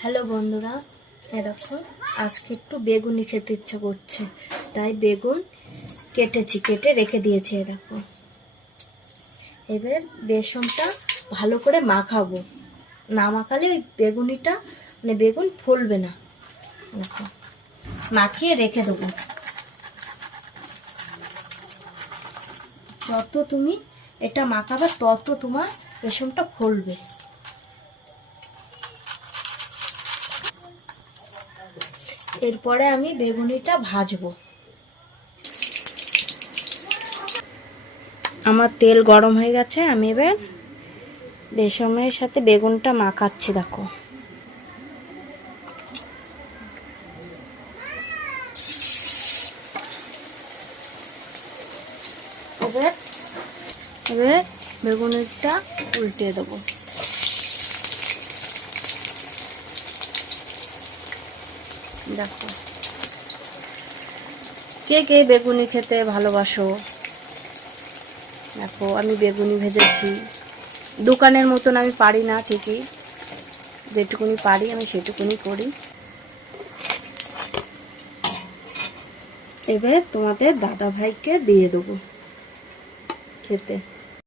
Hello বন্ধুরা, দেখো আজকে একটু বেগুনি খেতে ইচ্ছা করছে, তাই বেগুন কেটে রেখে দিয়েছি। দেখো এবার বেসনটা ভালো করে মাখাবো, না মাখালে ওই বেগুনিটা বেগুন ফুলবে না। দেখো মাখিয়ে রেখে দেবো। যত তুমি এটা মাখাবে তত তোমার বেসনটা ফুলবে। এরপরে আমি বেগুনিটা ভাজবো। আমার তেল গরম হয়ে গেছে, আমি এবার বেসনের সাথে বেগুনটা মাখাচ্ছি। দেখো এবার বেগুনিটা উল্টে দেবো। দেখো কে কে বেগুনি খেতে ভালোবাসো? দেখো আমি বেগুনি ভেজেছি, দোকানের মতন আমি পারি না, ঠিকই যেটুকুনি পারি আমি সেটুকুনি করি। এবার তোমাদের দাদা ভাইকে দিয়ে দেবো খেতে।